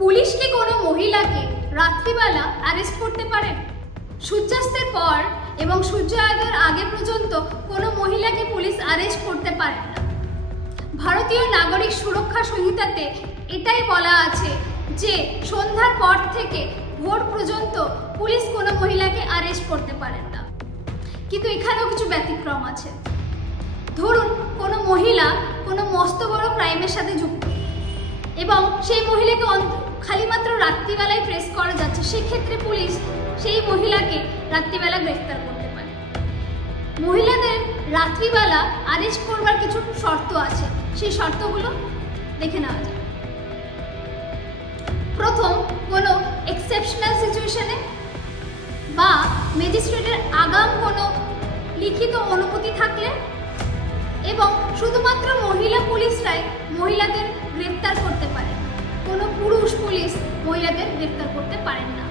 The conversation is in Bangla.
পুলিশ কি কোনো মহিলাকে রাত্রিবেলা অ্যারেস্ট করতে পারেন? সূর্যাস্তের পর এবং সূর্যোদয়ের আগে পর্যন্ত কোনো মহিলাকে পুলিশ অ্যারেস্ট করতে পারেন না। ভারতীয় নাগরিক সুরক্ষা সংহিতাতে এটাই বলা আছে যে সন্ধ্যার পর থেকে ভোর পর্যন্ত পুলিশ কোনো মহিলাকে অ্যারেস্ট করতে পারেন না। কিন্তু এখানেও কিছু ব্যতিক্রম আছে। ধরুন কোনো মহিলা কোনো মস্ত বড় ক্রাইমের সাথে যুক্ত এবং সেই মহিলাকে খালি মাত্র রাত্রিবেলায় ট্রেস করা যাচ্ছে, সেক্ষেত্রে পুলিশ সেই মহিলাকে রাত্রিবেলা গ্রেফতার করতে পারে। মহিলাদের রাত্রিবেলা অ্যারেস্ট করবার কিছু শর্ত আছে, সেই শর্তগুলো দেখে নেওয়া যায়। প্রথম, কোনো এক্সেপশনাল সিচুয়েশনে বা ম্যাজিস্ট্রেটের আগাম কোনো লিখিত অনুমতি থাকলে এবং শুধুমাত্র মহিলা পুলিশরাই মহিলাদের গ্রেফতার করতে পারে, কোনো পুরুষ পুলিশ মহিলাদের গ্রেফতার করতে পারেন না।